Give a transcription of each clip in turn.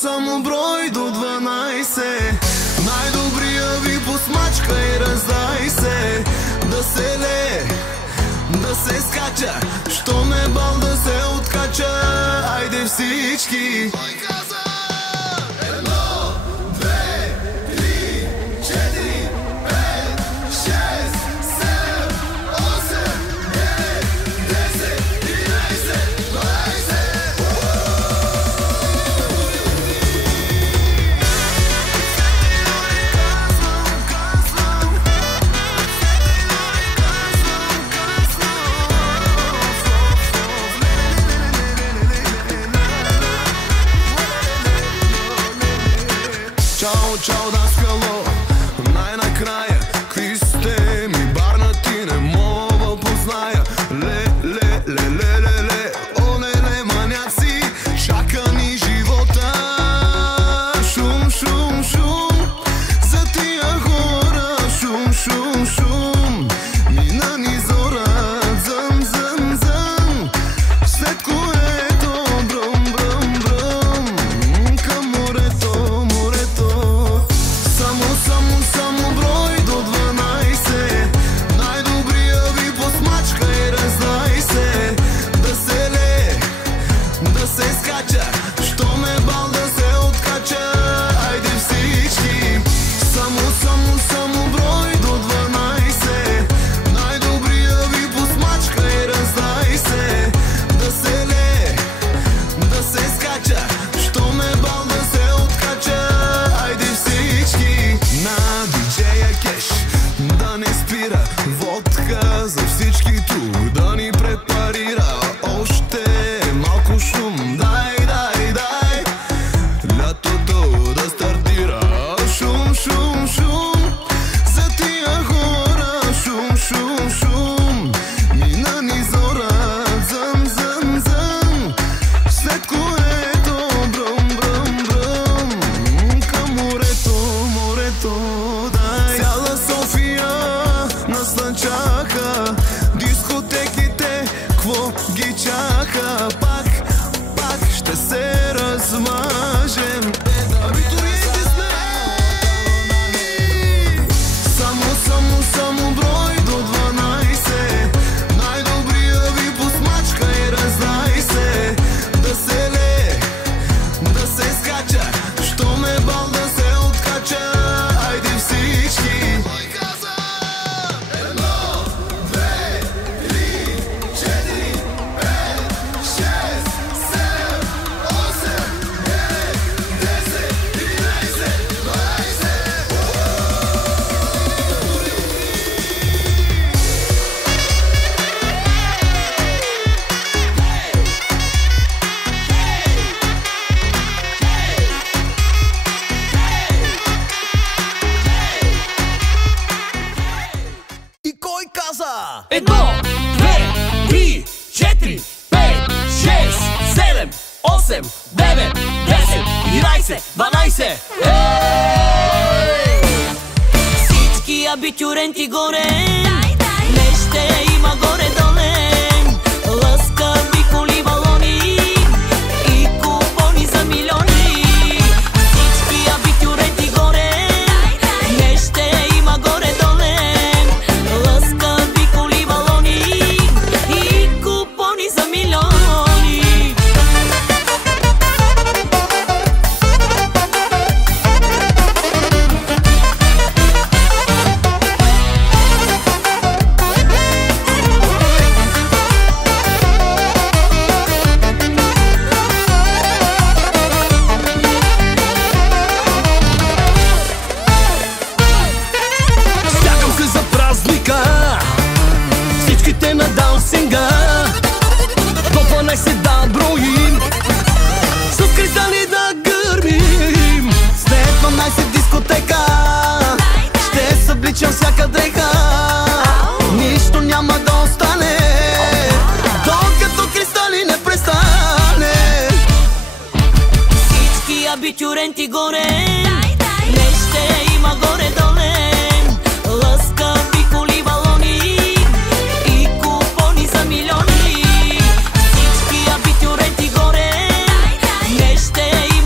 Само брой до 12. Най-добрия ви посмачка и раздай се. Да се лее, да се скача, що ме бал да се откача. Айде всички. Чао, да скало, най-накрая, какви сте ми барнати, не мога позная. Ле, оле, маняци, чака ни живота. Шум, за тия хора, шум, мина ни зора, зъм, след което бръм, към морето. Само брой до 12. Най-добрия ви посмачка и раздай се. Да се лее, да се скача, що ме бал да се откача. Айде всички. Само брой до 12. Най-добрия ви посмачка и раздай се. Да се лее, да се скача, що ме бал да се откача. Айде всички. На диджея кеш да не спира, водка за всички тук да ни препарира. Още малко шум, дай, лятото да стартира. Шум, за тия хора, шум, мина ни зора, зъм, след което бръм, към морето. Цяла София наслънчаха, дискотеките кво ги чака. Пак ще се размажем. Абитуриенти сме. Само брой до 12. Най-добрия ви посмачка и раздай се. Да се лее, да се скача, що ме бал да се откача. Айде всички. И кой каза? 1, 2, 3, 4, 5, 6, 7, 8, 9, 10, 11, 12. Всички абитюренти горе, не ще има горе-доле. Лъскави коли, балони и купони за милиони. Всички абитюренти горе, не ще има горе-доле. Лъскави коли, балони и купони за милиони. Всичките на даунсинга до 12 да броим, с кристали да гърмим. След 12 дискотека ще събличам всяка дреха. Нищо няма да остане, докато кристали не престане. Всички абитюренти горе, не ще има горе-доле. Лъскави коли, балони и купони за милиони. Всички абитюренти горе, не ще има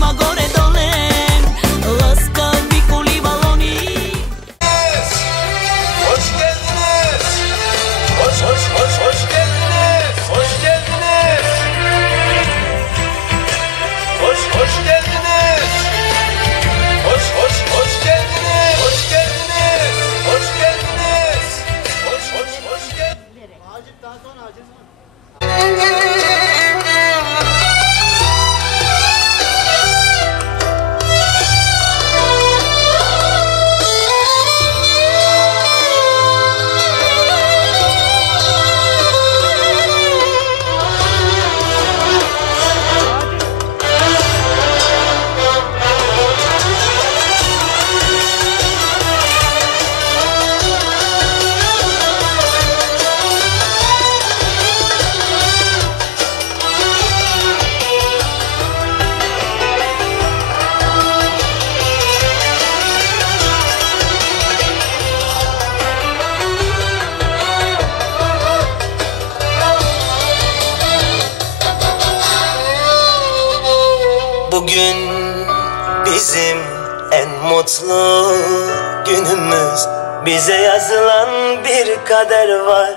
günümüz. Bize yazılan bir kader var.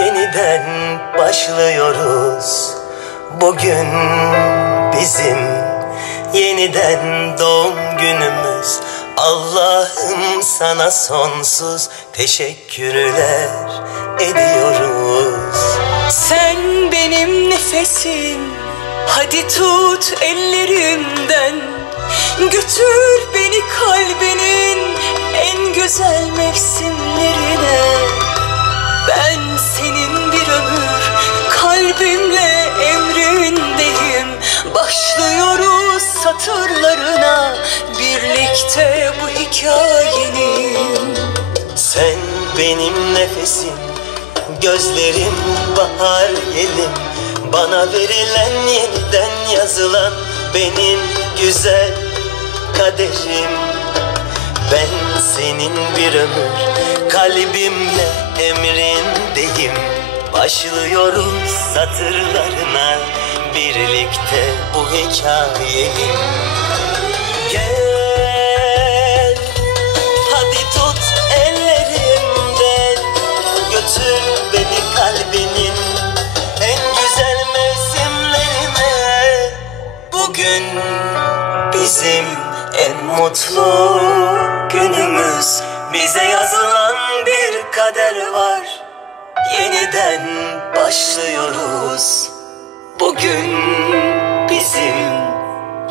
Yeniden başlıyoruz. Bugün bizim yeniden doğum günümüz. Allah'ım sana sonsuz teşekkürler ediyoruz. Sen benim nefesim, hadi tut ellerimden. Götür beni kalbinin en güzel mevsimlerine. Ben senin bir ömür kalbimle emrindeyim. Başlıyoruz satırlarına birlikte bu hikayenin. Sen benim nefesim, gözlerim bahar yelim. Bana verilen yeniden yazılan benim güzel kaderim. Ben senin bir ömür kalbimle emrindeyim. Başlıyoruz satırlarına birlikte bu hikayenin. Gel, hadi tut ellerimden, götür beni kalbinin en güzel mevsimlerine. Bugün bizim en mutlu günümüz. Bize yazılan bir kader var. Yeniden başlıyoruz. Bugün bizim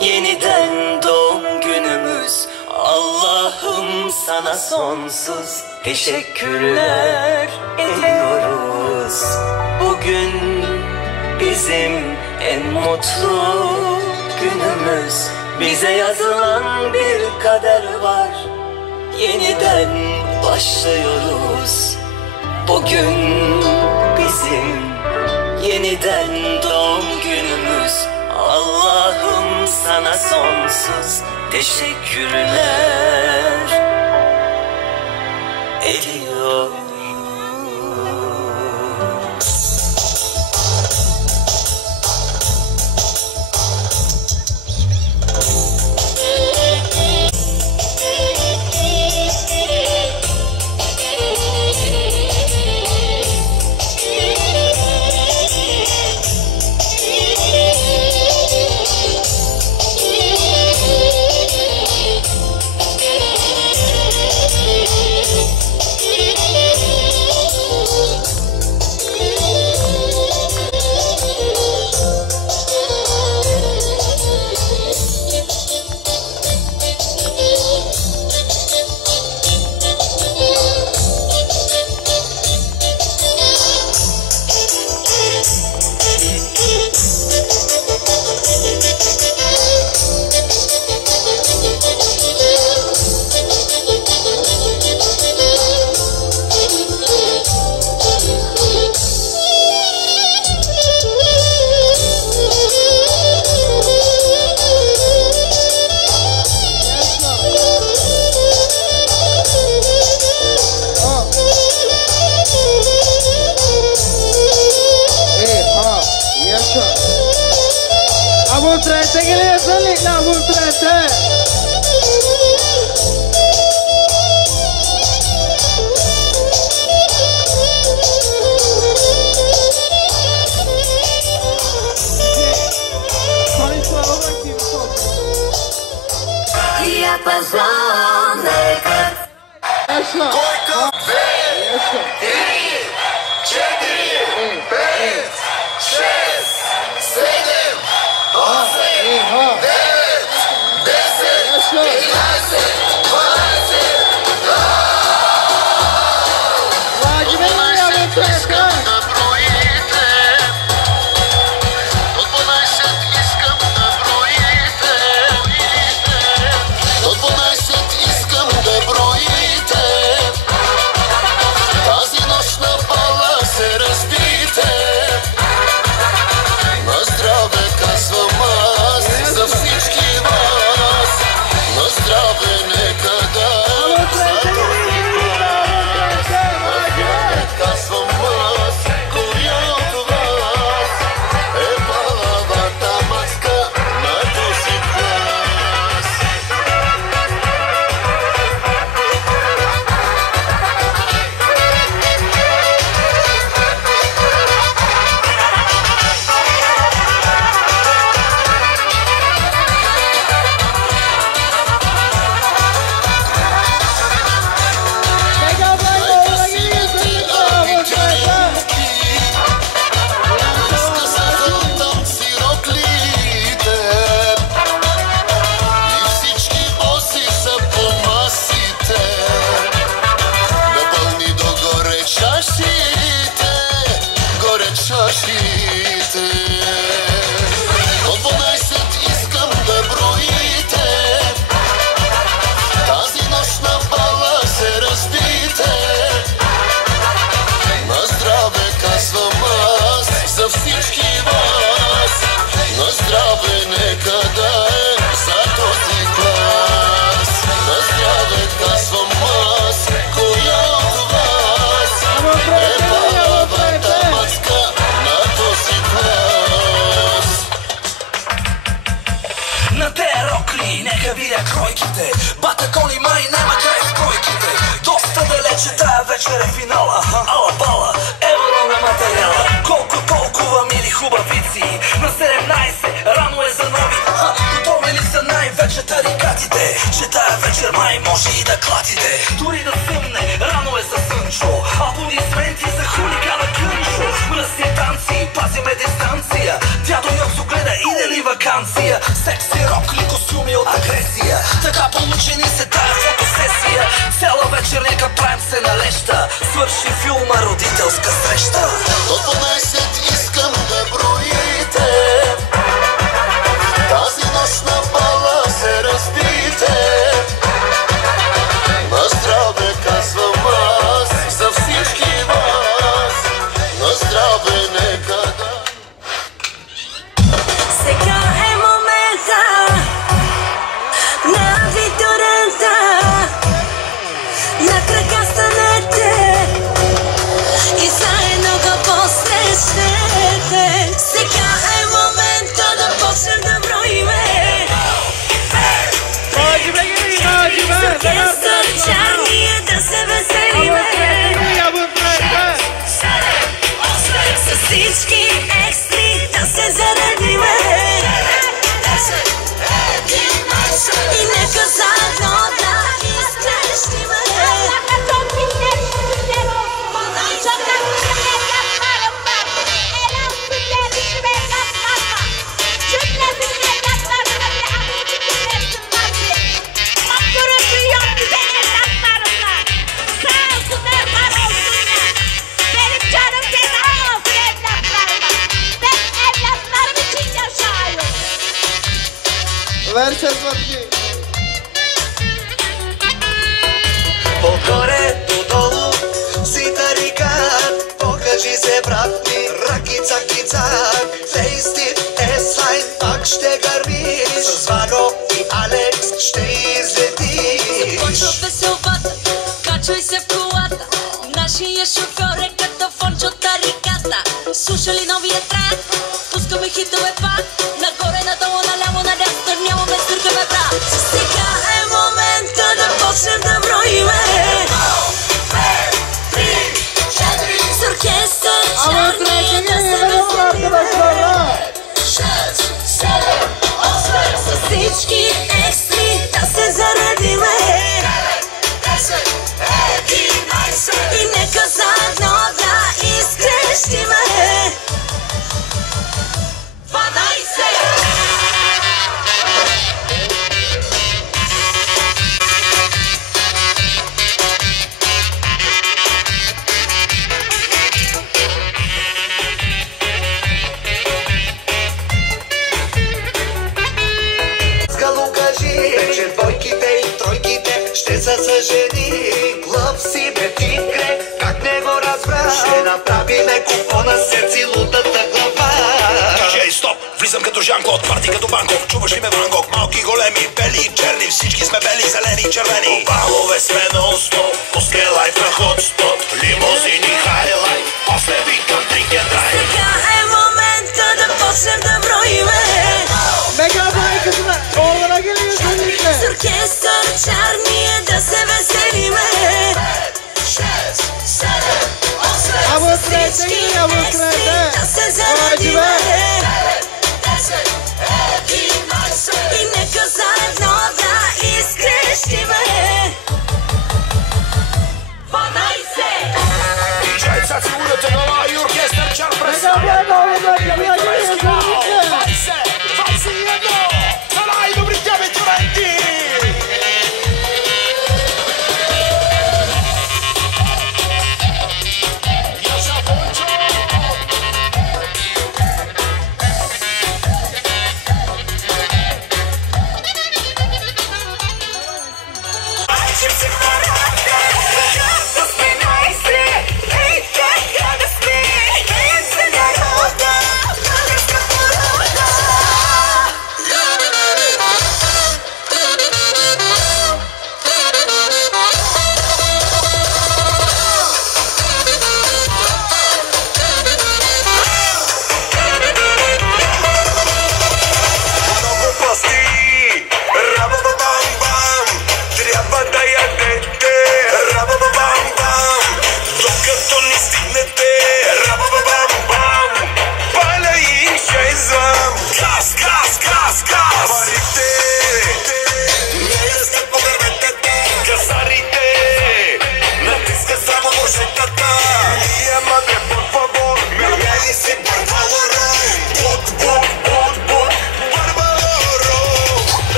yeniden doğum günümüz. Allah'ım sana sonsuz teşekkürler ediyoruz. Bugün bizim en mutlu günümüz. Bize yazılan bir kader var. Yeniden başlıyoruz. Bugün bizim yeniden doğum günümüz. Allah'ım sana sonsuz teşekkürler ediyoruz. Come on. тарикатите, че тая вечер май може и да клатите. Дори да съмне, рано е за сънчо, аплодисменти за хулигана Кънчо. Мръсни танци, пазиме дистанция, дядо Йоксо гледа иде ли вакансия. Секси рок ли костюми от агресия, така получени се тая фотосесия. Цяла вечер нека правим се налеща, свърши филма родителска среща. До 12 искам да броите, тази нощ на бала се разбийте. На здраве казвам аз за всички вас, на здраве нека да. Сега е момента на Виторента, на крака станете и заедно да посрещнете. Сега е момента да почнем да броиме. С оркестър чарния да се веселиме. С всички екстри да се заредиме. И нека заедно да изкрещиме. Версия звънки. Отгоре додолу си тарикат, покажи се брат ми, ракица-кицак. Фейстит е слайн, пак ще гърмиш, с Вано и Алекс ще излетиш. Започва веселбата, качвай се в колата, нашия шофьор е като Фончо тариката. Слушали новия трак, пускаме хитове пак, нагоре, надолу, наляво, надясно, нямаме стъркаме брат. Сега е момента да почнем да броиме. С оркестър чарния да се веселиме. С всички екстри да се заредиме. И нека заедно да изкрещиме. 12! Скало кажи, вече двойките и тройките ще са съжени. Лъв си бе тигре, как не го разбра, ще направиме купона се целутата глава. Диджей, стоп! Влизам като Жан-Клод, парти като Банков, чуваш ли ме Ван Гог? Малки, големи, бели и черни, всички сме бели, зелени и червени. Балове сме нон-стоп, после лайф на хотспот, лимузини, хайлайт, после викам drink and drive. Сега е момента да почнем да броиме. Мега майката, ордена ги ли С оркестър чарния да се веселиме. Ама срете ги, ама Екстри срете. да се заредиме. И нека заедно да изкрещиме.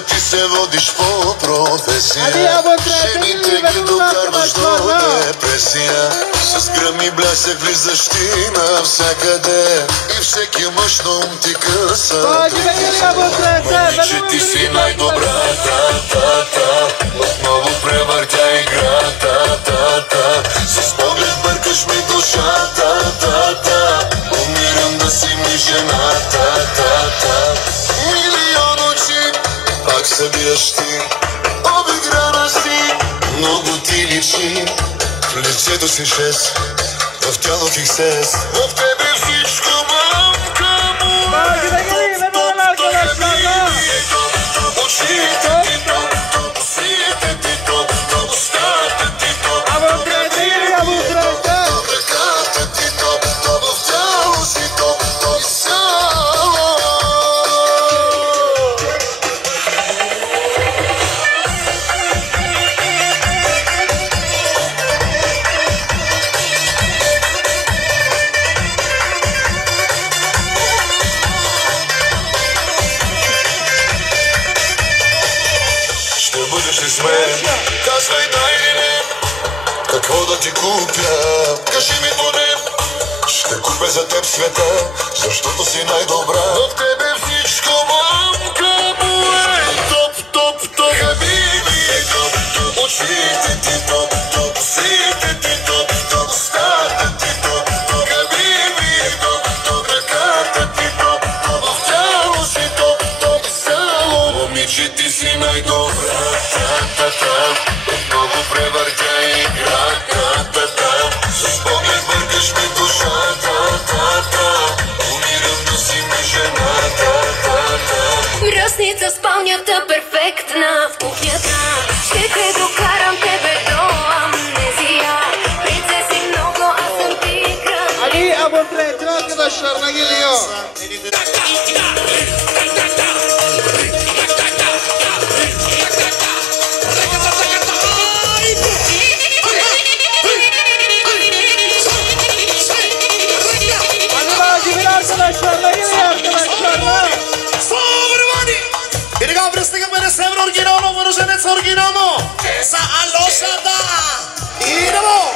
Изглежда ти се водиш по професия. Жените ги докарваш до депресия. С гръм и блясък влизаш ти навсякъде. И всеки мъж на ум ти къса. Момиче, ти си най-добрата, отново превъртя играта, с поглед бъркаш ми душата, умирам да си ми жената, милион очи, пак събираш ти, обиграна си, много ти личи, в лицето си шест, в тяло ти сес, в тебе всичко мамка му очите ти топ, усите ти топ, устата ти топ, ръката ти топ, в тяло си топ, изцяло. Ще бъдеш ли с мен? Казвай да или не. Какво да ти купя? Кажи ми поне. Ще купя за теб света, защото си най-добра. В тебе всичко мамка му е топ. Хабиби е топ. Очите ти топ, усите ти топ, устата ти топ. Хабиби е топ, ръката ти топ, в тяло си топ, изцяло. Момиче, ти си най-добра, отново превъртя играта, с поглед бъркаш ми душата, умирам да си ми жената. Ръсница в спалнята перфектна, в кухнята ще те докарам тебе до амнезия. Принцеси много, аз съм тигра. Ali abontreti arkadaşlarına geliyor. Arkadaşlarına geliyor arkadaşlarına. Берега пристигаме на Север оригинално, мороженец оригинално. За Алошата. Идемо!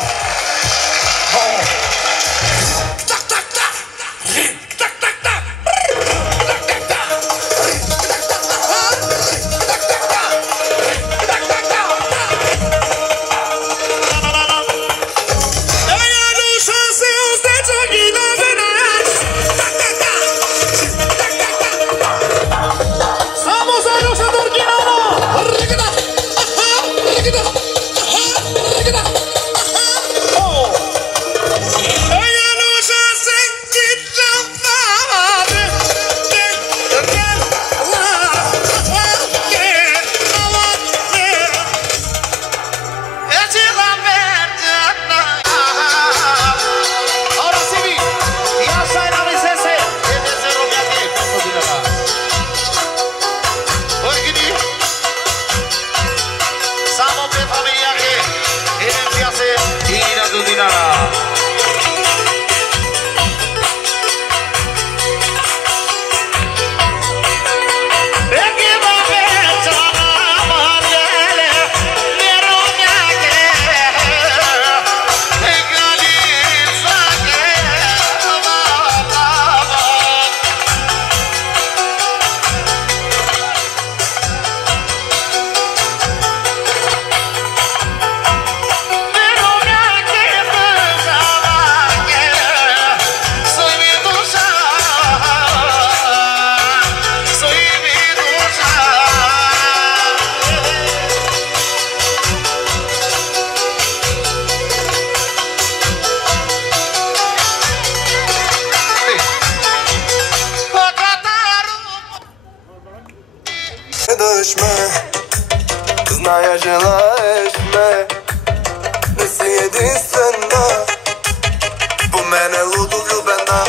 Зная, желаеш ме, не си единствена, по мен е лудо влюбена.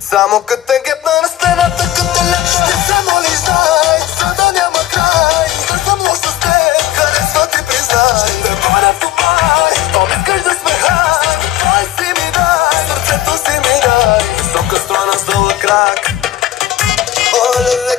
Само като те гепна на стената, като лепна, ще се молиш, дай, за да няма край. Свързвам лош с теб, харесва ти признай. Ще бъда в Дубай, то ми искаш да сме хай. Твой си ми дай, сърцето си ми дай. Висока стройна с дълъг крак. Оле,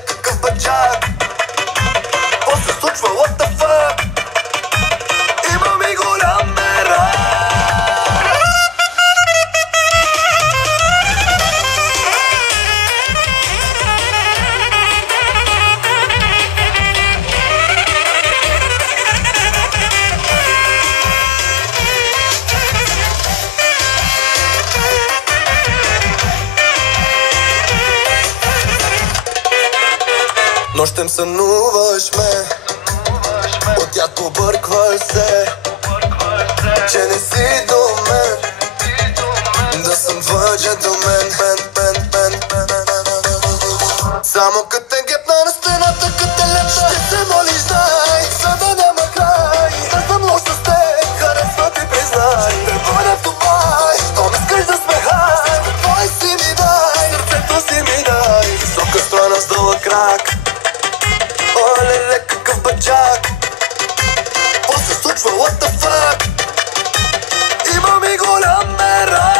Нощем сънуваш ме, от тях побъркваш се, че не си до мен, да съм твой джентълмен. Само като те гепна на стената, като те лепна, ще се молиш, дай, за да няма край. Да съм лош с теб, харесва ти признай. Ще бъде в Дубай, щом искаш да сме хай. Твой си ми дай, сърцето си ми дай. Висока стройна с дълъг крак, оле-ле какъв баджак. Какво се случва, what the fuck? Имам и голям мерак.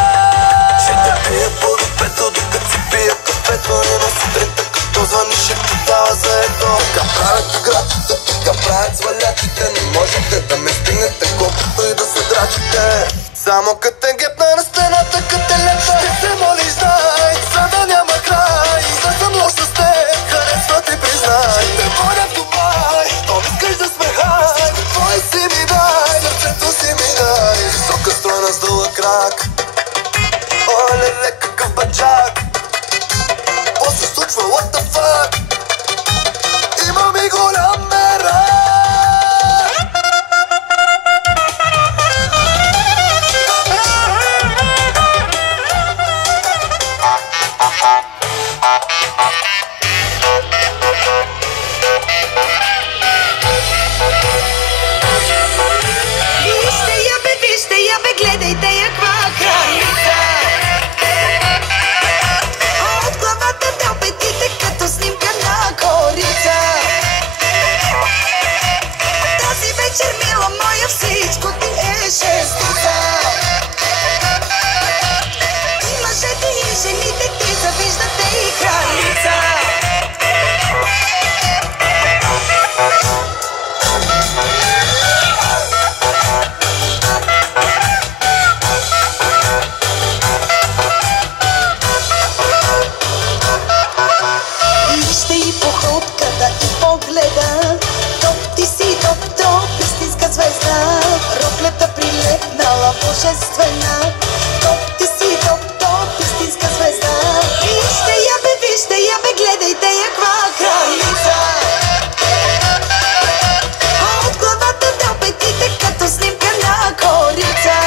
Ще те пия по допето, докато си пия кафето. И на сутринта като звъниш ще ти дава за едно. Така правят играчите, така правят свалячите. Не можете да ме стигнете, колкото и да се драчите. Само като те гепна на стената, като те лепна, ще се молиш, дай, за да няма край. Да съм лош с теб, харесва ти признай. Ще бъде в Дубай, щом искаш да сме хай. Твой си ми дай, сърцето си ми дай. Висока стройна с дълъг крак, оле-ле какъв баджак. Какво се случва, what the fuck? Имам и голям мерак. Вижте я бе, гледайте я каква кралица. От главата до петите като снимка на корица. Тази вечер, мила моя, всичко ти е шестица. И мъжете и жените ти завиждате и кралица. Вижте и походката и погледа. Топ ти си топ, истинска звезда. Роклята прилепнала божествена. Топ ти си топ, истинска звезда. Вижте я бе, гледайте я каква кралица. От главата до петите като снимка на корица.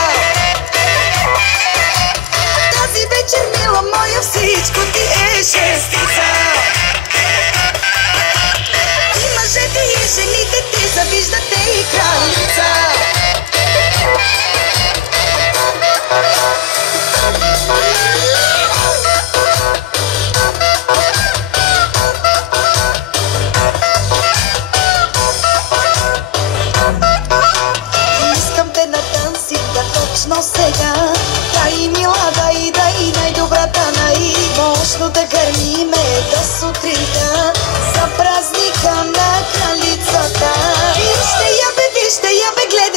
Тази вечер, мила моя, всичко ти е шестица. И мъжете и жените ти завиждате и кралица. Искам те на тансинга точно сега. Дай, мила, дай, най-добрата най. Мощно да гърмиме до сутринта за празника на кралицата. Вижте я бе, гледайте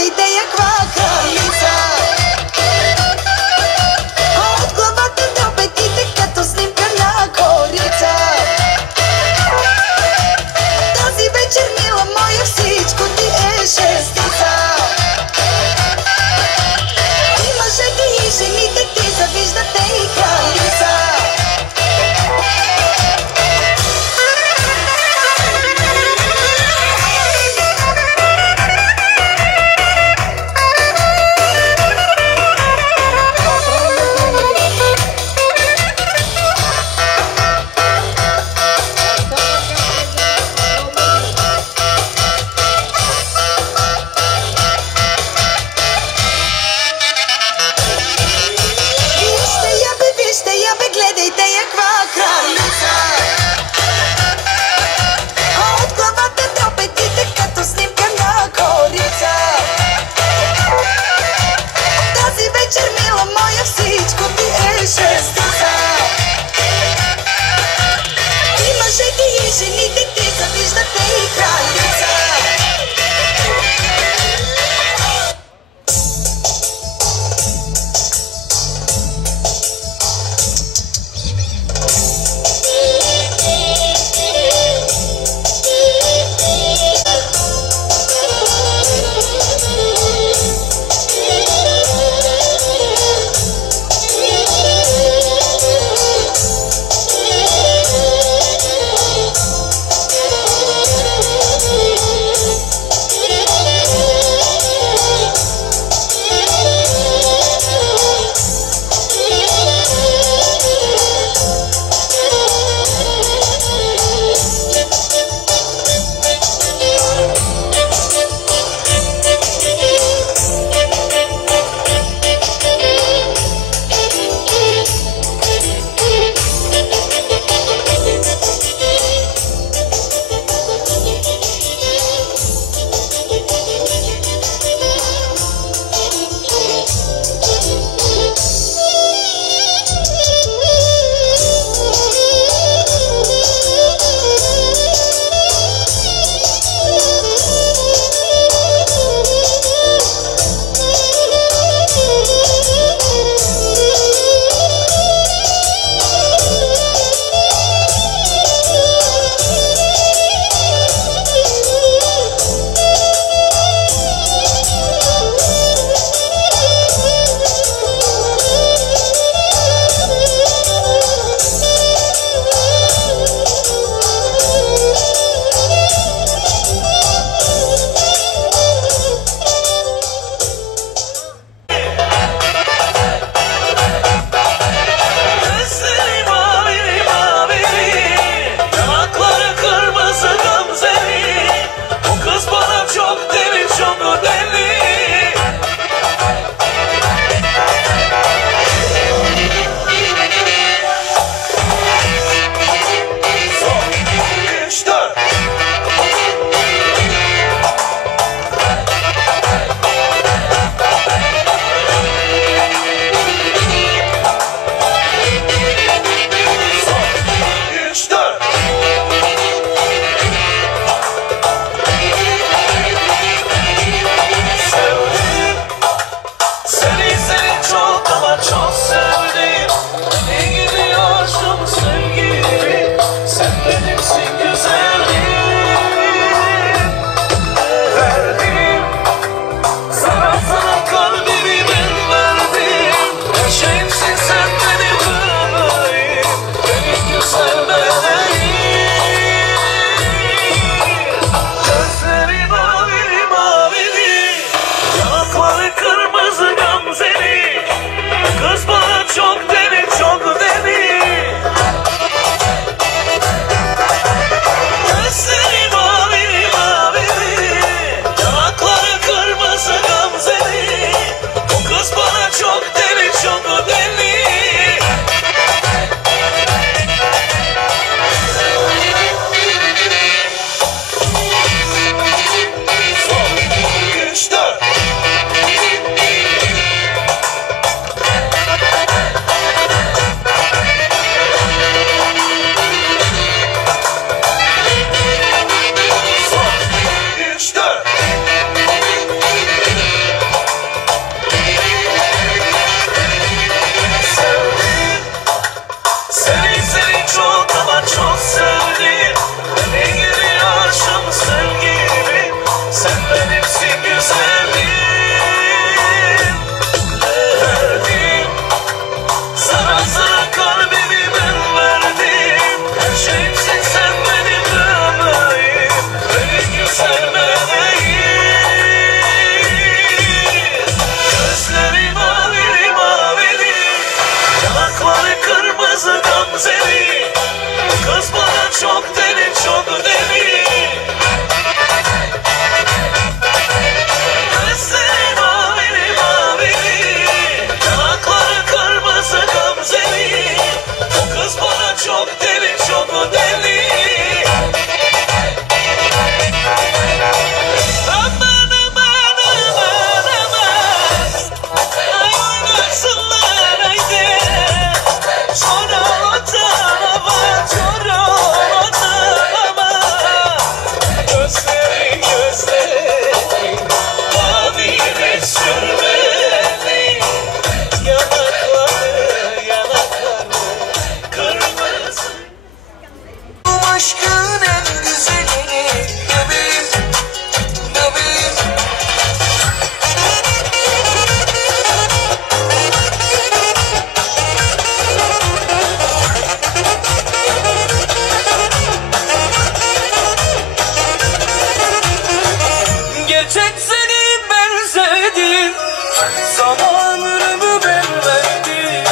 Sana ömrümü ben verdim,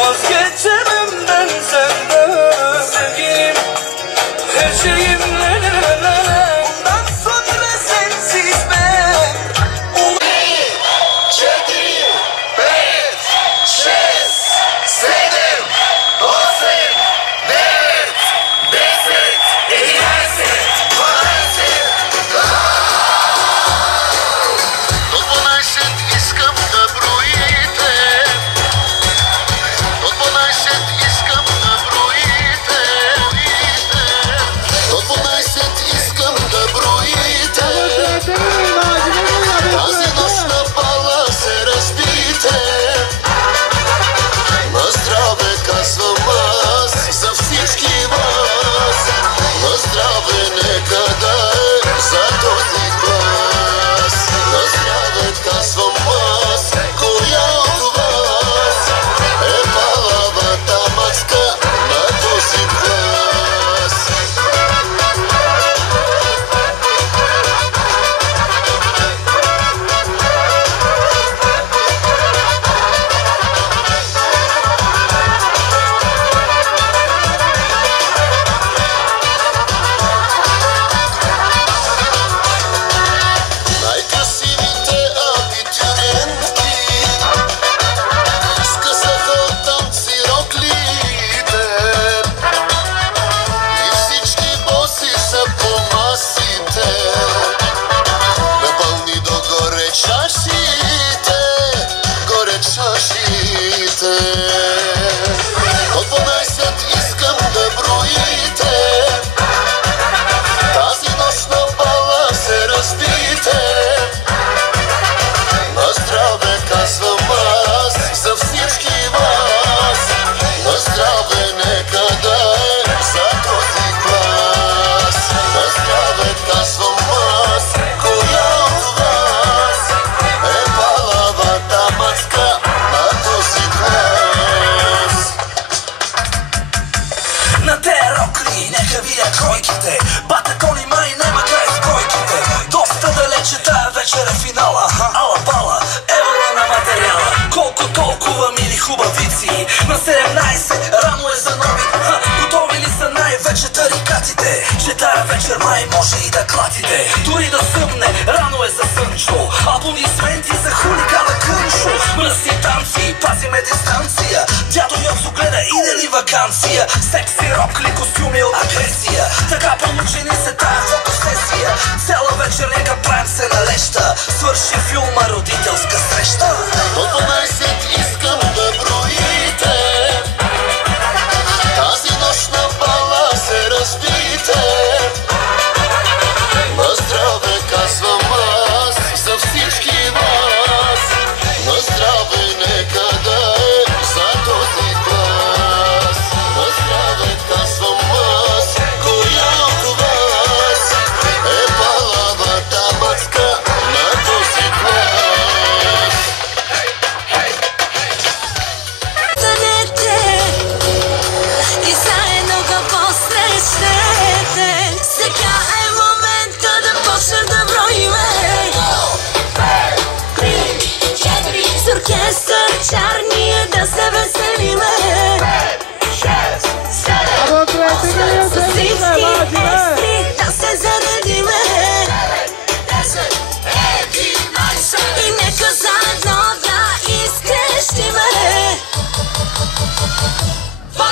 vazgeçemem ben senden. Sevgilim, her şeyimle, bundan sonra sensiz ben. 4, 5, 6, 7, 8, 9, 10, 11, 12 искам да броите. До 12 искам да броите. До 12 искам да броите. Тази нощ на бала се разбите. На здраве казвам аз за всички вас. На здраве нека да е за този глас. На здраве казвам аз, коя от вас е палавата маска на този глас. Най-красивите абитюрентки скъсаха от танци роклите и всички боси са по масите, напълни догоре чашите, горе чашите. От 12 искам да броите. Тази нощ на бала се разбите. На здраве казвам аз за всички вас. На здраве нека да е за този глас. На здраве казвам аз, коя от вас е палавата маска на този глас. На те рокли нека видя кройките, батакони май нема край с бройките. Доста далече тая вечер е финала, ала бала, евала на материала. Колко толкова мили хубавици, на 17 рано е за нови. Готови ли са най-вече тарикатите, че тая вечер май може и да клатите. Дори да съмне, рано е за сънчо, аплодисменти за хулигана кънчо. Мръсни танци, пазиме дистанция, дядо Йосо гледа иде ли вакансия. Секси рокли, костюми от агресия, така получени се тая фотосесия. Цяла вечер нека правим се на леща, свърши филма родителска среща. До 12 искам да броите. Тази нощ на бала се разбите. На здраве казвам аз за всички вас. На здраве нека да е за този глас. На здраве казвам аз, коя от вас е палавата маска на този глас. Станете и заедно го посрещнете. Сега е момента да почнем да броиме. С оркестър чарния да се веселиме. С всички естри да се заредиме. И нека заедно да изкрещиме. 12!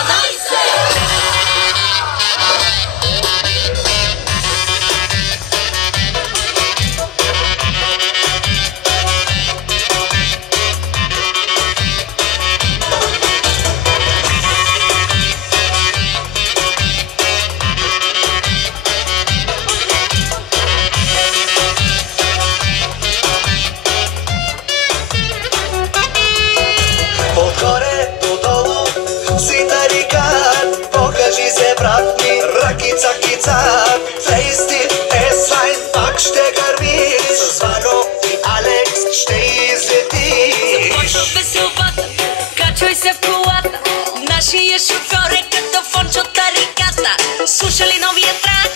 Отгоре додолу си тарикат, покажи се брат ми, ръкица кицат. Фейстив Еслайн пак ще гърмиш, с Вано и Алекс ще излетиш. Започва веселбата, качвай се в колата. Нашия шофьор е като Фончо тариката. Слушали новия трак,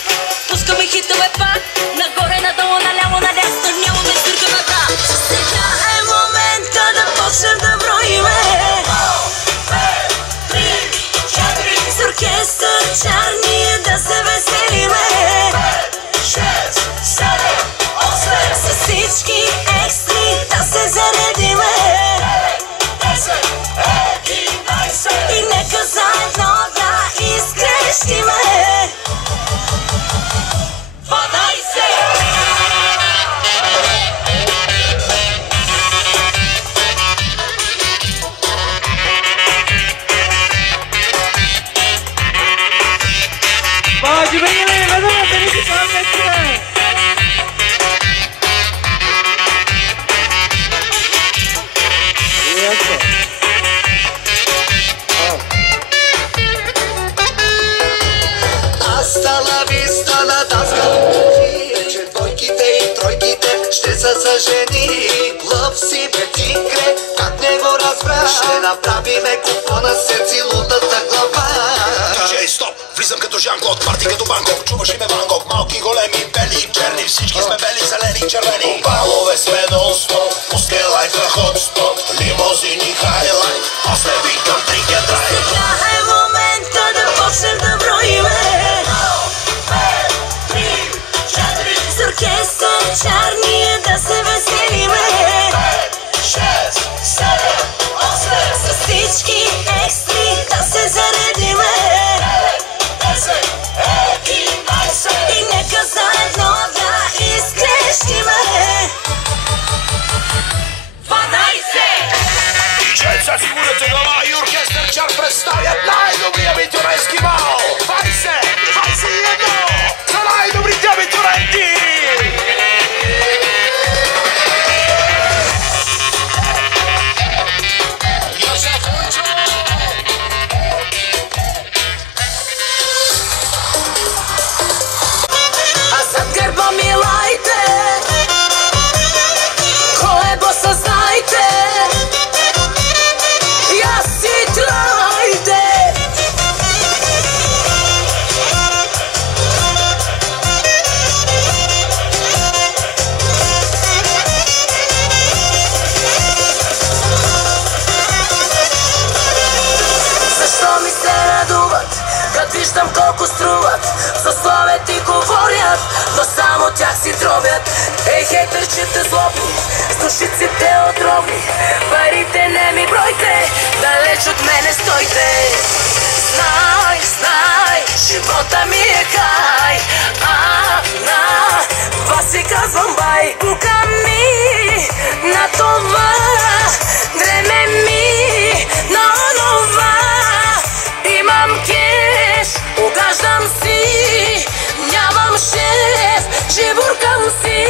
пускаме хитове пак. Нагоре, надолу, наляво, надясно, нямаме сбирка на брат. Сега е момент си бе тигре, как не го разбра? Ще направиме купона серци лудата глава. Диджей, стоп! Влизам като Жан-Клод, парти като Банкок. Чуваш ли ме Ван Гог? Малки, големи, бели, черни, всички сме бели, зелени, червени. Балове сме нон-стоп, пускай лайф на хотспот. Лимузини, хайлайт, после викам drink and drive. Сега е момента да почнем да броиме. С оркестър черния да се веселиме. С всички екстри да се заредиме. И нека заедно да изкрещиме. 12! Диджей Цеци Мудетегова и оркестър Чар представят най-добрия битюренски бал. 20, 21 за най-добрите битюренки! Виждам колко струват, за славе ти говорят, но само тях си тровят. Ей, хейтърчета злобни, с душиците отровни, парите не ми бройте, далеч от мене стойте. Знай, знай, живота ми е хай, на вас си казвам бай. Тука ми на това време ми на онова, имам кеш, угаждам си, нямам шеф, живуркам си.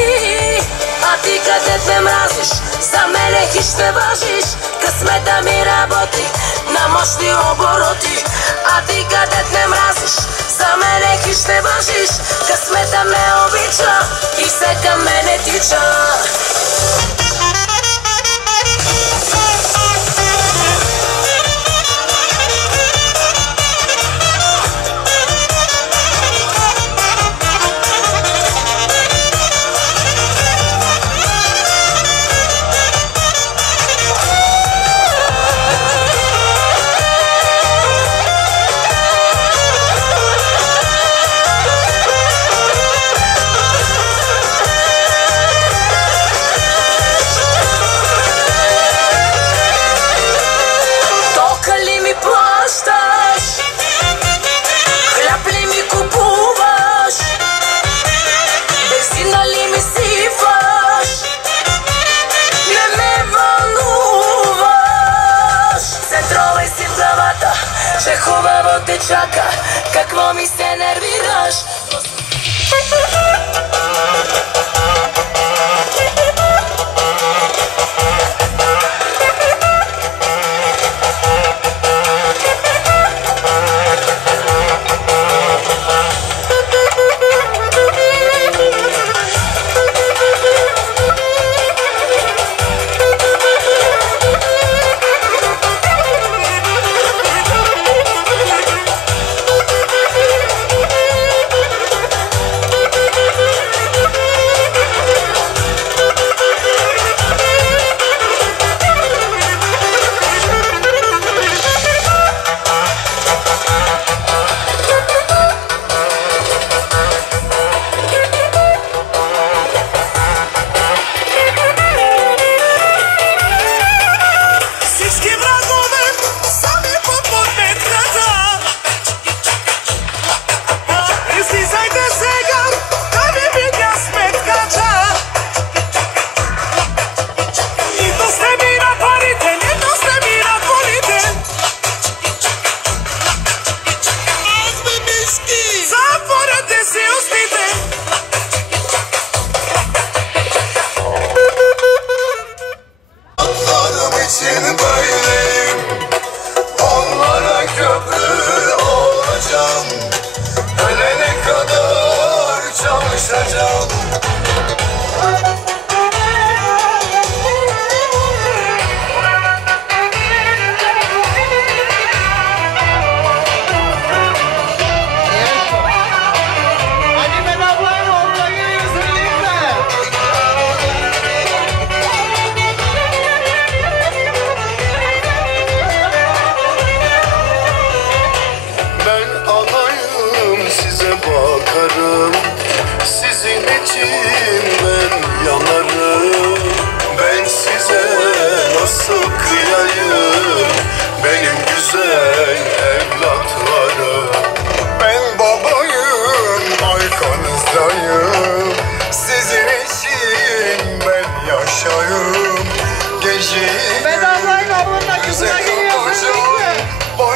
А ти къде ме мразиш, за мене хич ще важиш, късмета ми работи на мощни обороти. А ти къде ме мразиш, за мене хич ще важиш, късмета ме обича и все към мене тича. Че хубаво те чака, какво ми се нервираш?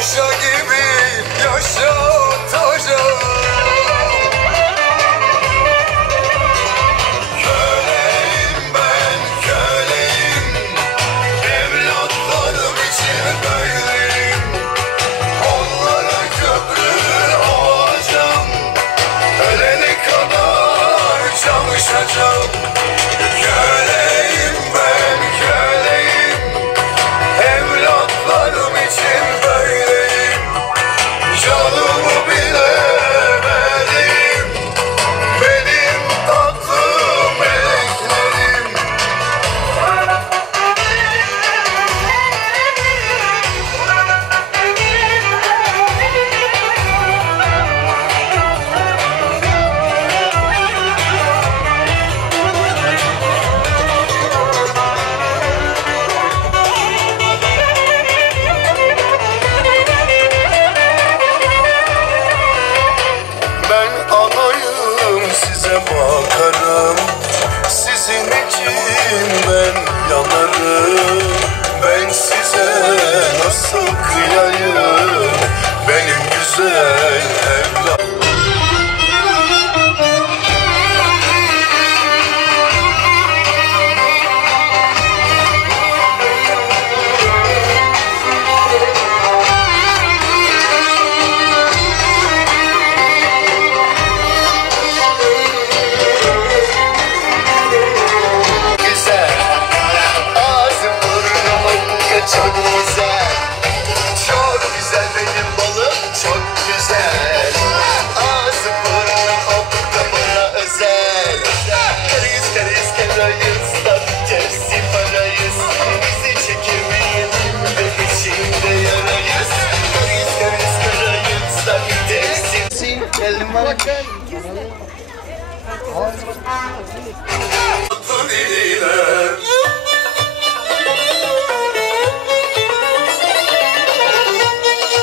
paşa gibi yaşatacağım. Köleyim ben, köleyim. Evlatlarım için böyleyim. Onlara köprü olacağım. Ölene kadar çalışacağım. Köleyim ben, köleyim. Evlatlarım için böyleyim. Canımı bile verdim. Benim tatlı meleklerim. Ben anayım, size bakarım. Sizin için ben yanarım. Ben size nasıl kıyayım, benim güzel evlat. Güzel, ağzım burnum çok güzel. Çok güzel benim balım, çok güzel. Ağzım burnum hoppa bana özel. Karıyız karıyız karayız, tepsi parayız. Bizi çekemeyin ve içinde yarayız. Karıyız karıyız karayız, tepsi. Geldim bana. Tatlı diliyle.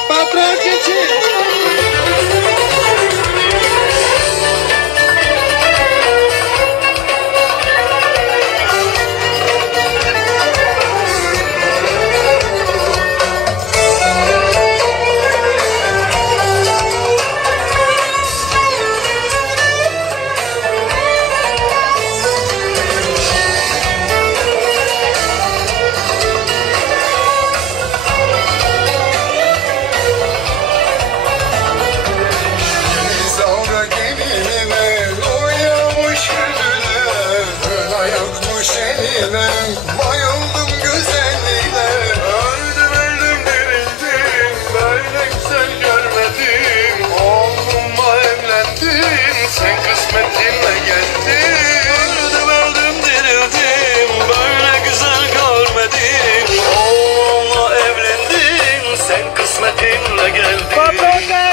Patron geçin. Zavra geline, uyamış yüzüne, ayakmış eline, bayıldım güzelliğine. Öldüm öldüm dirildim, böyle güzel görmedim. Oğlumla evlendim, sen kısmetinle geldin. Öldüm öldüm dirildim, böyle güzel görmedim. Oğlumla evlendim, sen kısmetinle geldin. Patron geldi.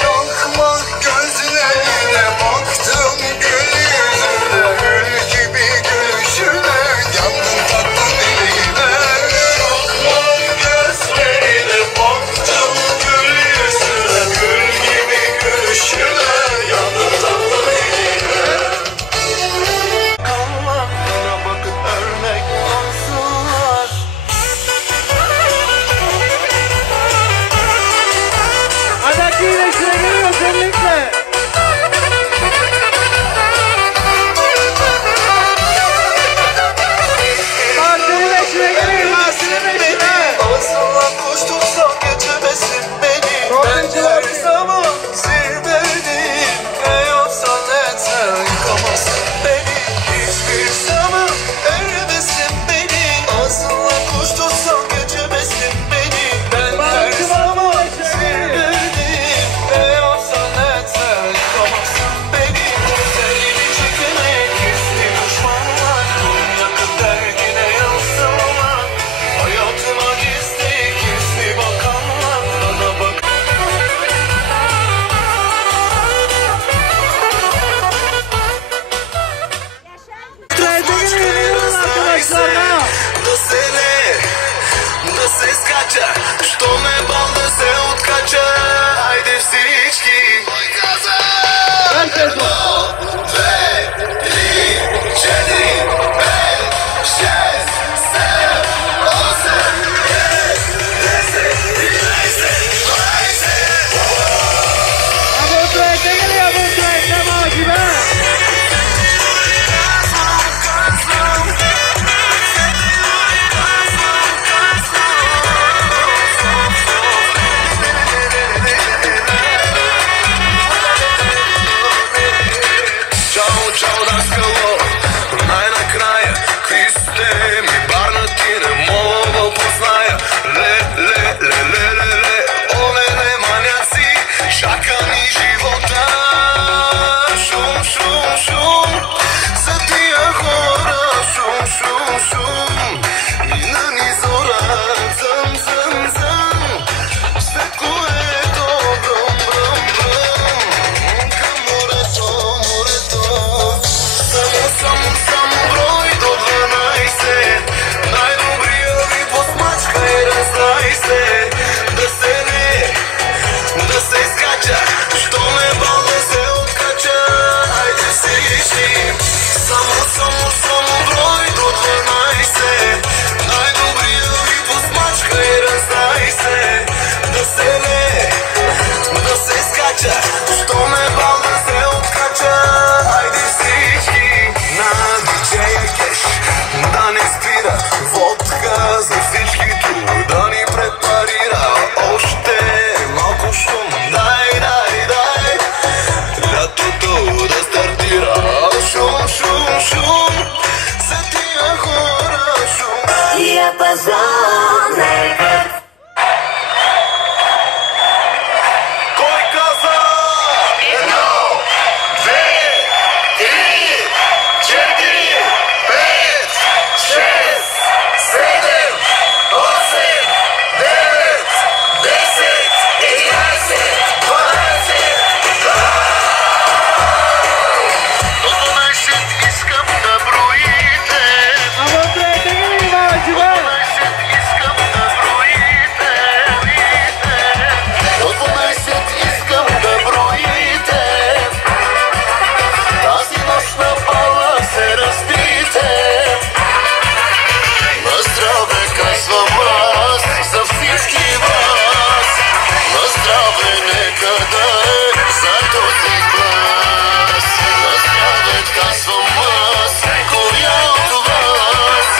Şakmak gözlerine baktım gül yüzüne, gül gibi gülüşüne, yandım tatlı diline. Şakmak gözlerine baktım gül yüzüne, gül gibi gülüşüne, yandım tatlı diline. Kanlarına bakıp örnek alsınlar. Adaki iyileşine geliyor özellikle. Martı iyileşine geliyor. Martı iyileşine. Ağzınla kuş tutsam geçemesin beni. Ben her zaman zirvedeyim. Ne yapsan etsen yıkamazsın beni. Hiçbir zaman eremesin beni. Ağzınla kuş tutsam geçemesin beni. Ben her zaman zirvedeyim. Ne yapsan etsen yıkamazsın beni. Elini çekerek gizli düşmanlar. Yakıp dergine yansımalar. Hayatıma gizli gizli bakanlar. Bana bak. Trajde geliyoruz arkadaşlar. Ha. До селе, да се скача, що ме бал да се откача. Айде всички. Herkes var. 2, 3, 4, 5, 6, 7. диапазон. Кой каза? 1, 2, 3, 4, 5, 6, 7, 8, 9, 10, 11, 12 искам да броите. Ама трете ги ли, малче, бе? 12 искам да броите. До 12 искам да броите. Тази нощ на бала се разбите. На здраве казвам аз за всички вас. На здраве нека да е за този глас. На здраве казвам аз, коя от вас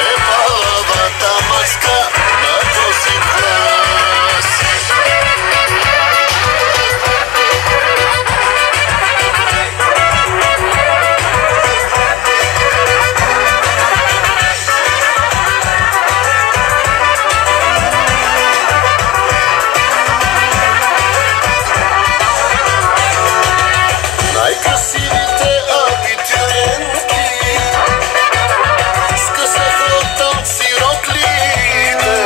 е палавата маска на този глас. Най-красивите абитюрентки скъсаха танци роклите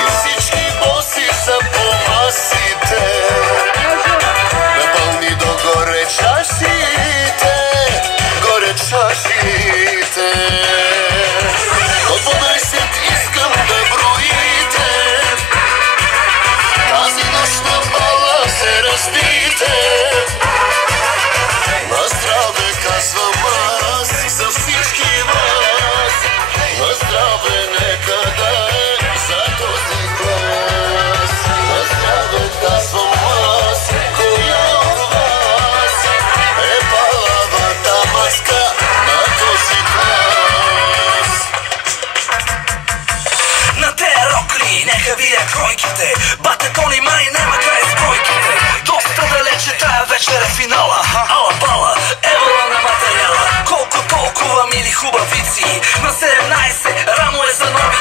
и всички боси са по масите, напълни догоре чашите, горе чашите. До 12 искам да броите. Тази нощ на бала се разбите. На здраве казвам аз за всички вас. На здраве нека да е за този глас. На здраве казвам аз, коя от вас е палавата маска на този глас. На те рокли, нека видя кройките. Батетони май нема край с бройките. Доста далече тая вечер е финала. Ала бала, евала на материала. Колко толкова мили хубавици. На 17, рано е за нови.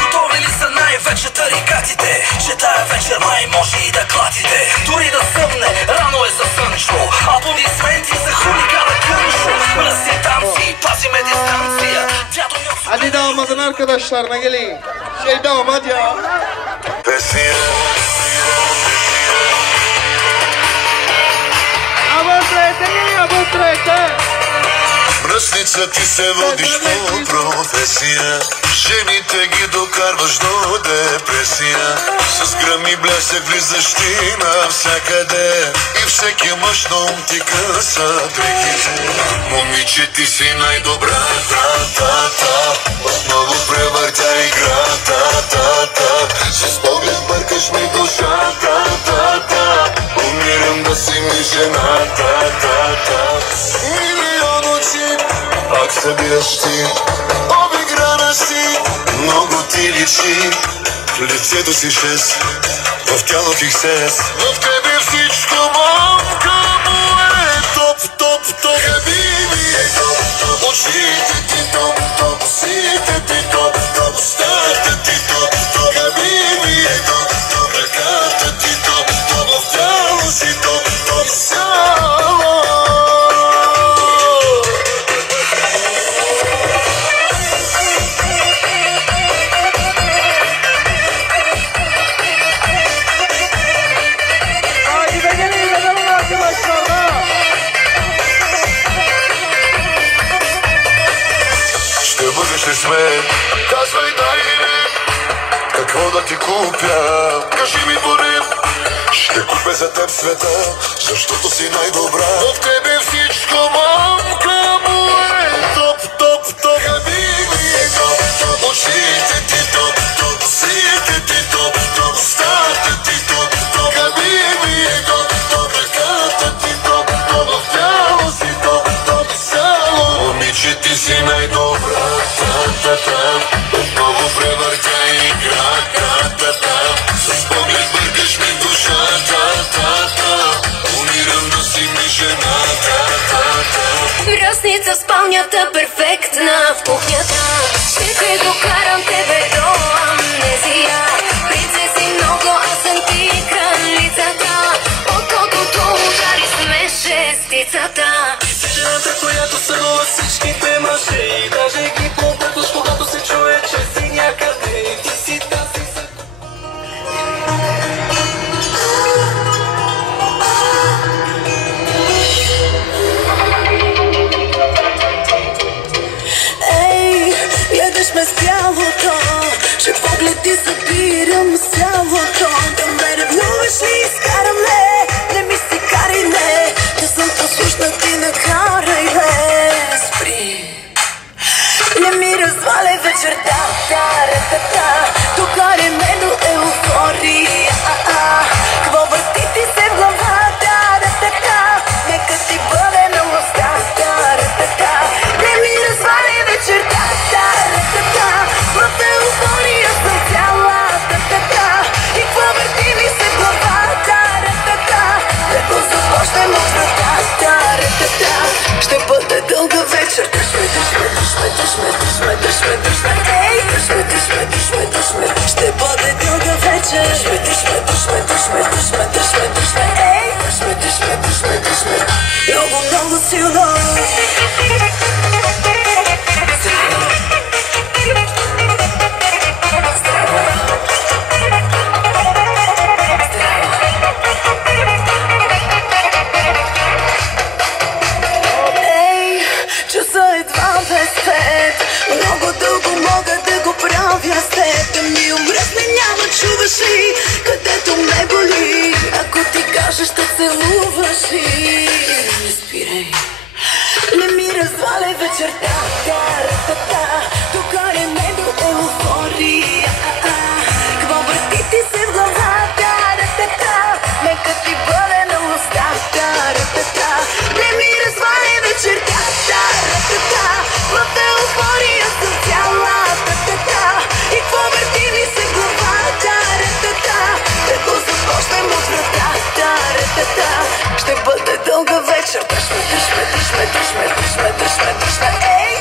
Готови ли са най-вече тарикатите? Че тая вечер май може и да клатите. Дори да съмне, рано е за сънчо. Аплодисменти за хулигана Кънчо. Мръсни танци, пазиме дистанция. Дядо Йосиф. Hadi devam edin arkadaşlar, ne gelin. Devam hadi ya. Песия. Ама трете ги ли, ама трете? Мръсница ти се водиш по професия. Жените ги докарваш до депресия. С гръм и блясък влизаш ти навсякъде. И всеки мъж на ум ти къса дрехите. Момиче, ти си най-добра, та-та-та. Отново превъртя играта, с поглед бъркаш ми душата, умирам да си ми жената, милион очи, пак събираш ти, обиграна си, много ти личи, в лицето си шест, в тяло ти хсес, в тебе всичко мамка му е топ, хабиби е топ, очите ти топ, усите ти топ, устата ти топ, хабиби е топ, ръката ти топ, в тяло си топ, изцяло. Hadi be gelin, gidelim arkadaşlar da. Ще бъдеш ли с мен? Казвай дай ми, какво да ти купя? Кажи ми дори, ще купя за теб света, защото си най-добра. В тебе всичко мамка му е топ, хабиби е топ, очите ти топ, усите ти топ, устата ти топ, хабиби е топ, ръката ти топ, в тяло си топ, изцяло. Момиче, ти си най-добра, отново превъртя играта, с поглед бъркаш ми душата, умирам да си ми жената. Кръстница в спалнята, перфектна в кухнята. Ще те докарам тебе до амнезия. Принцеси много, аз съм ти кралицата. От окото удари сме шестицата. Ти си жената, която сънува всичките мъже. И даже ги побъркваш, когато се чуе, че си някъде. И ти си тази за... Гледаш ме с бялото, ще погледи събирам с цялото. Да ме ревнуваш ли, изкарам ле, не ми си карай ле. Да съм послушна, ти накарай ле. Спри, не ми разваляй вечерта, та-ра-та-та. Докарай ме до еуфория. Кво върти ти се в главата, ра-та-та. Нека ти бъде на лоста, та-ра-та-та. Не ми разваляй вечерта, та-ра-та-та. В еуфория съм цяла, та-та-та. И кво върти ми се в главата, ра-та-та. Като започнем от врата, та-ра-та-та. Ще бъде дълга вечер. Ей, ще бъде дълга вечер. Ей, много, много силно. Ей, часа едва без пет. Много дълго мога да го правя с теб. Да ми умръсне няма, чуваш ли, където ме боли. Ако ти кажеш, ще целуваш ли. Не спирай, не ми разваляй вечерта, та-ра-та-та. Докарай ме до еуфория. Кво върти ти се в главата, ра-та-та. Нека ти бъде на уста, та-ра-та-та. Не ми разваляй вечерта, та-ра-та-та. В еуфория съм цяла, та-та-та. И кво върти ми се в главата, ра-та-та. Да го започнем от врата, та-ра-та-та. Ще бъде дълга вечер. Дръж ме, ей!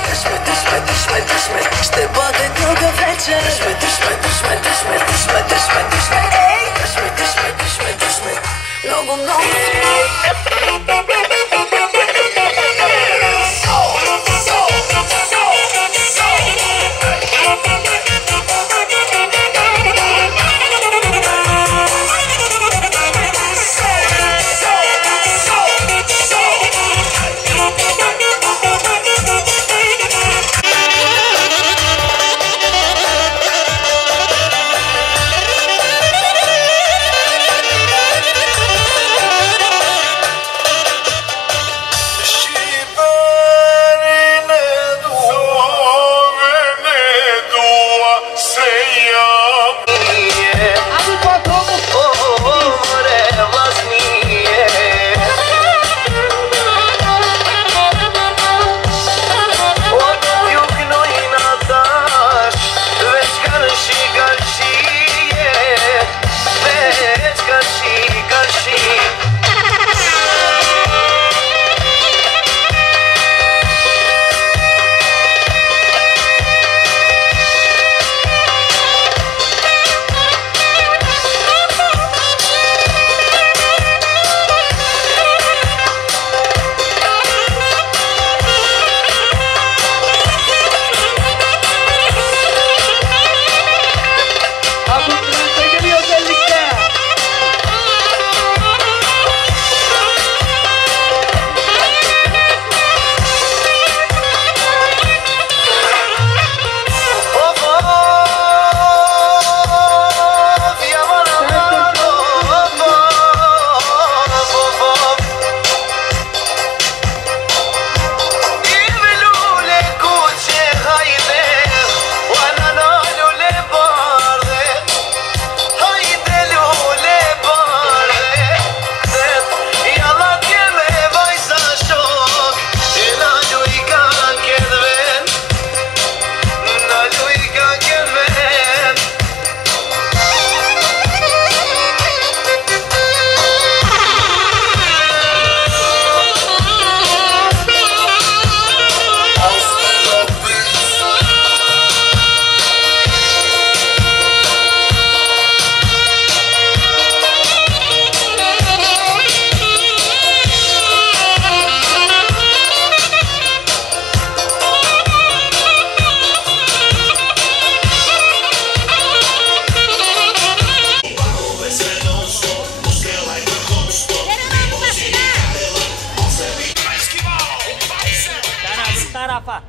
tarafa.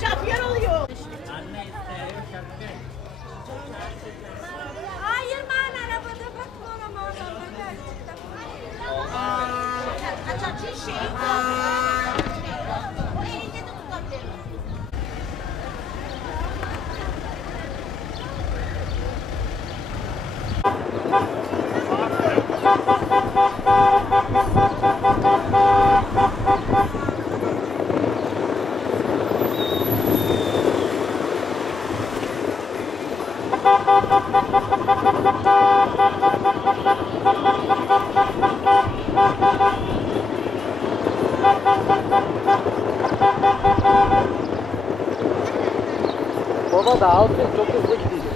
Şampiyon oluyor. Hayır ben arabada bakmam ama Açacı şey. O elinde de tutabilir. Baba dağılsın, çok hızlı gidecek.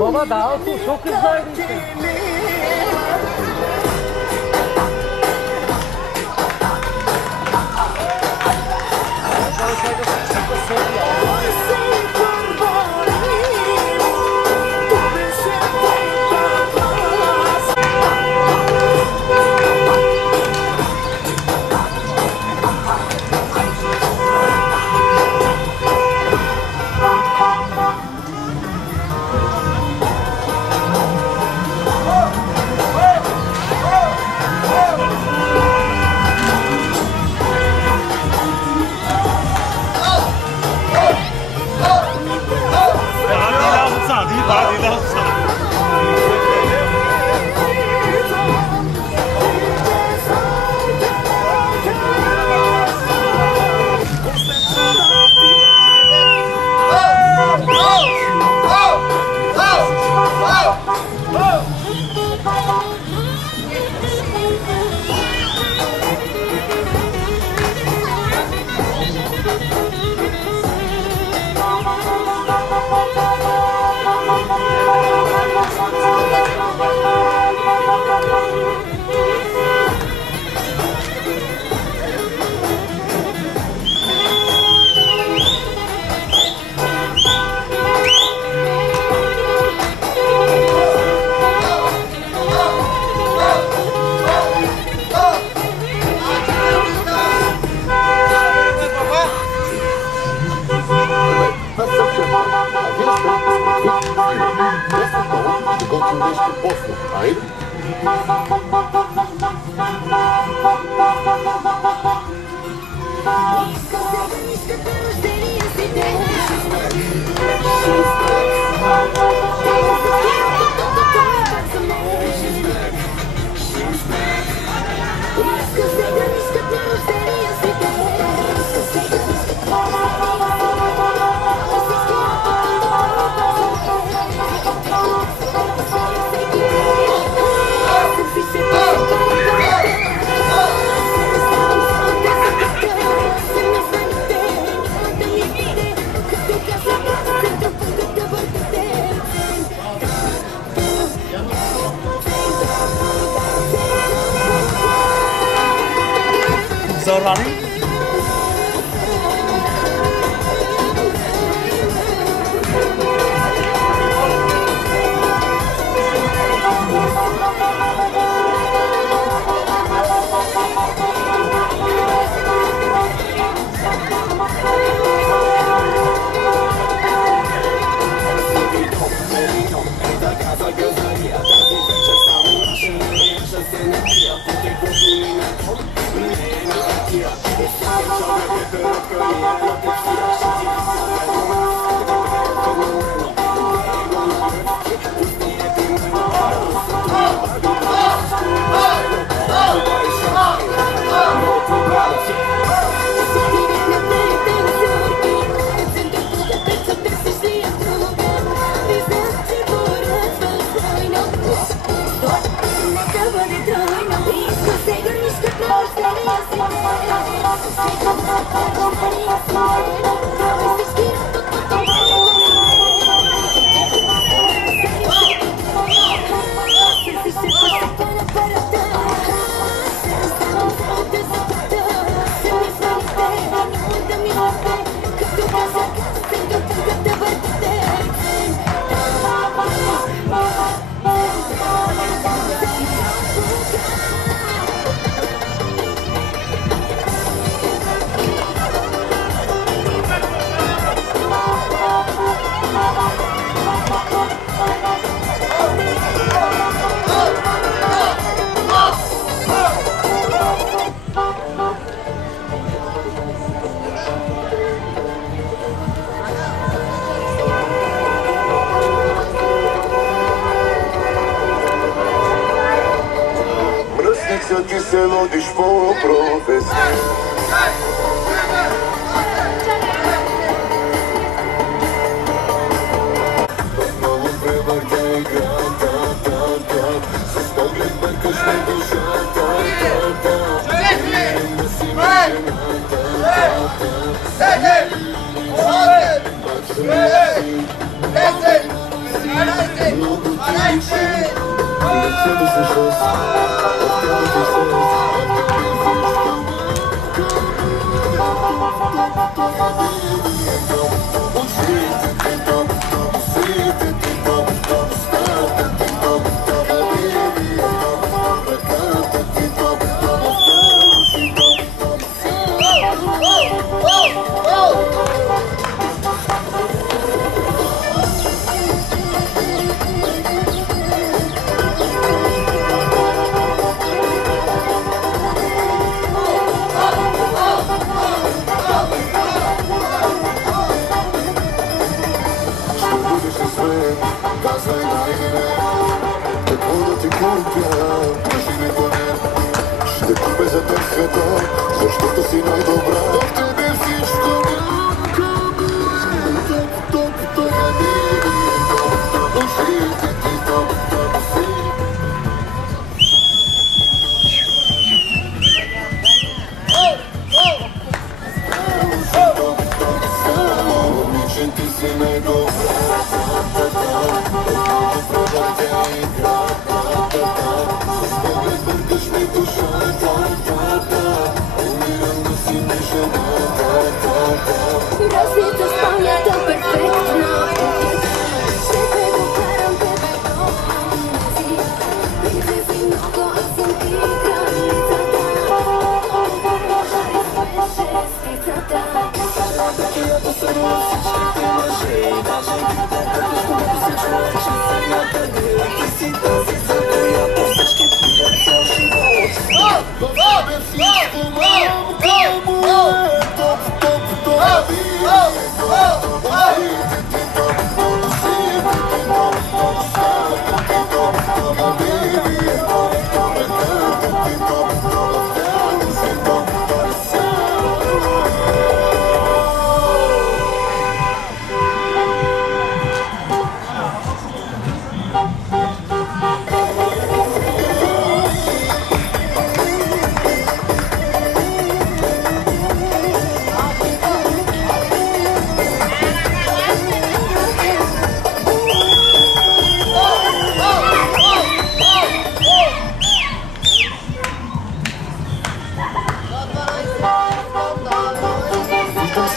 Baba dağılsın, çok hızlı ayrılsın. running. Ti se vodiš po profesiji. Malo prevrtaj grad, sa spogled brkaš me duša, vjerujem da si me защото си най-добра. В тебе всичко ти си най-добра. Развито спомнята перфектно. Ще те докарам тебе до амнезия. Приближи много, аз съм ти границата. Може ли свеше скицата? Която са на всичките мъже и даже когато се чуеш на самата грия. Ти си тази, за която всички пият цял живот. В тебе всичко малко е топ.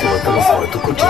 силата на своето куче.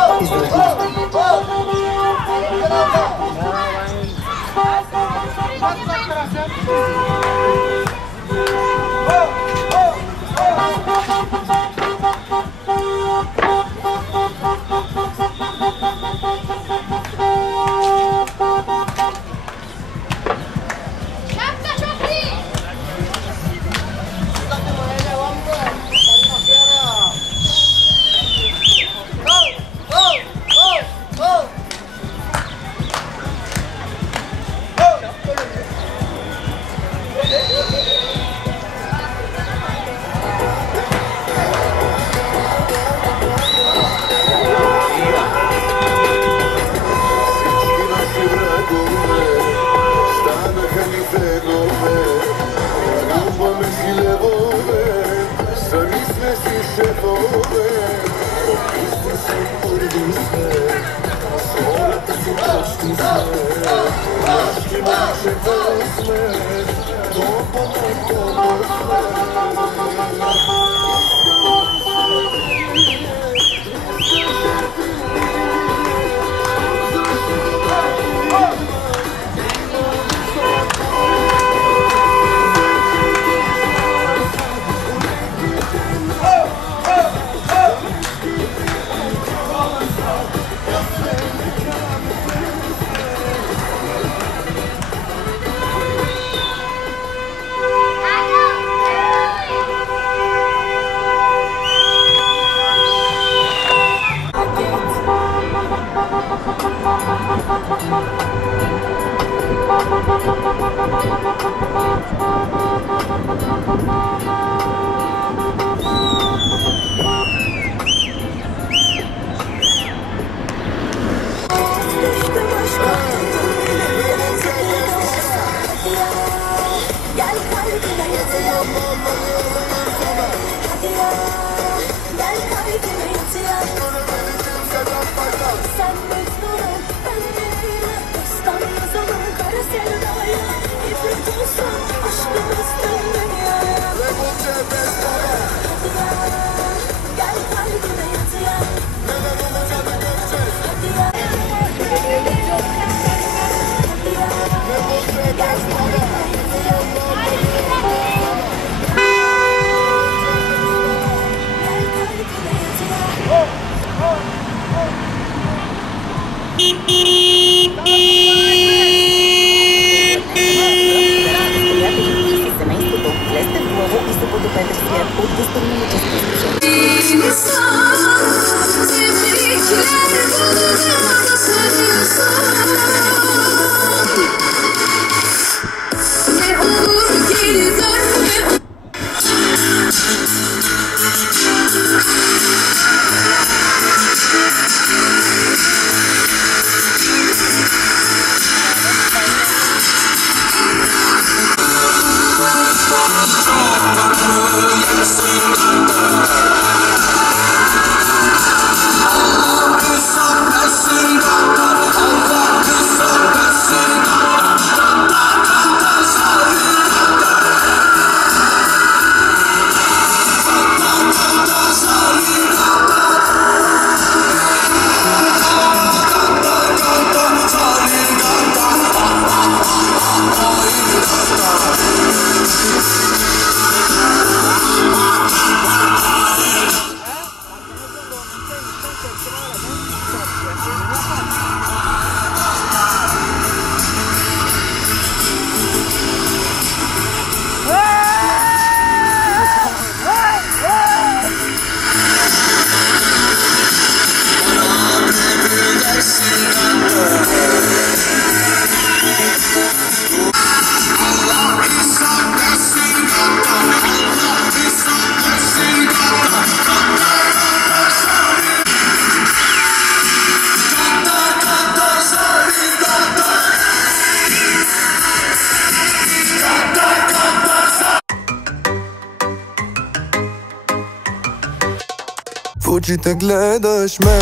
очите гледаш ме,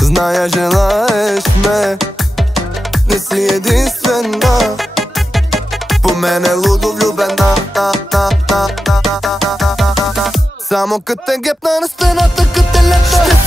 зная желаеш ме, не си единствена, по мен е лудо влюбена. Само като те гепна на стената, като те лета.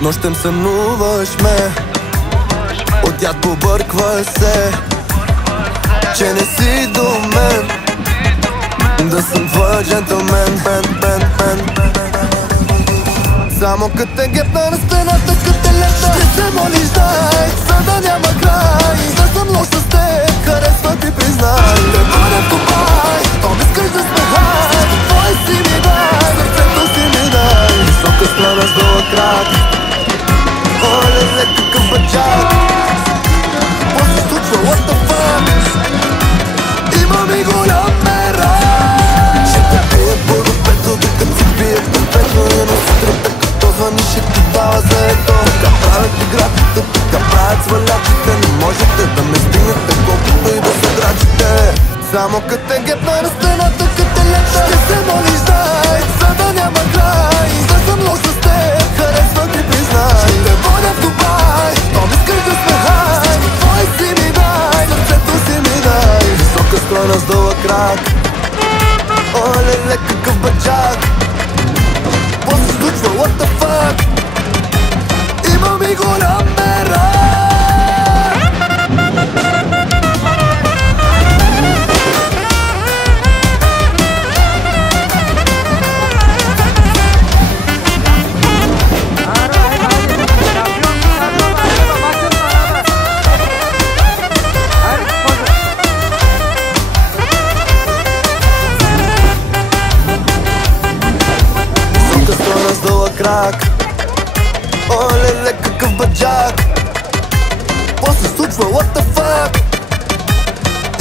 Нощем сънуваш ме, от тях побърква се, че не си до мен, да съм твоя джентълмен. Само като те гепна на стената, като те лепна, ще се молиш, дай, за да няма край. Да съм лош с теб, харесва ти, признай. Те водя в Дубай, щом искаш да сме хай, твой си ми дай, сърцето си ми дай. Висока страна с дълъг крак, оле, какъв баджак. Какво се случва, what the fuck? Имам и голям мерак. Ще те пият по допето, докато си пият кафето. И на сутринта като звъни, ще ти дава заето. Така правят играчите, така правят свалячите. Не можете да ме стигнете, колкото и да са драчите. Само като те гепна на стената, като те лепна, ще се молиш, дай, за да няма край. Да съм лош с теб, харесва ти, признай. Ще те водя в Дубай, щом искаш да сме хай. Твой си ми дай, сърцето си ми дай. Висока стройна с дълъг крак, оле, какъв баджак. Какво се случва, what the fuck? Имам и голям мерак. Оле, какъв баджак. Какво се случва, what the fuck?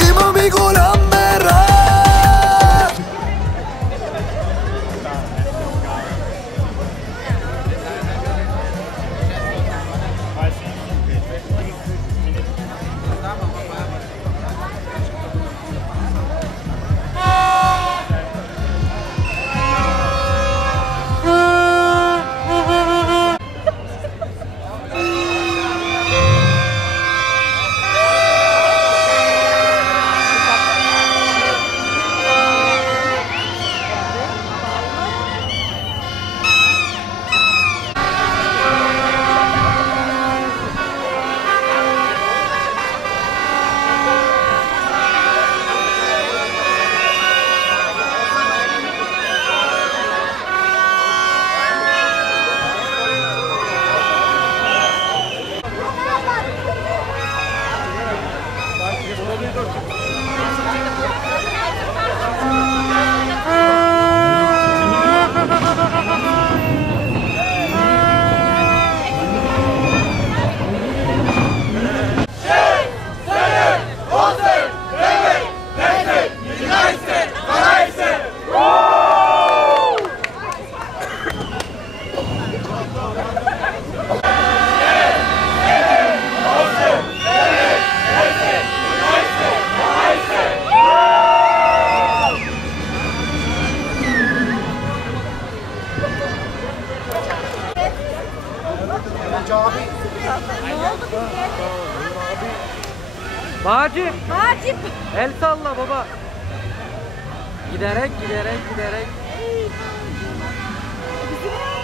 Имам и голям мерак. Vacip. Vacip. El salla baba. Giderek. Bizim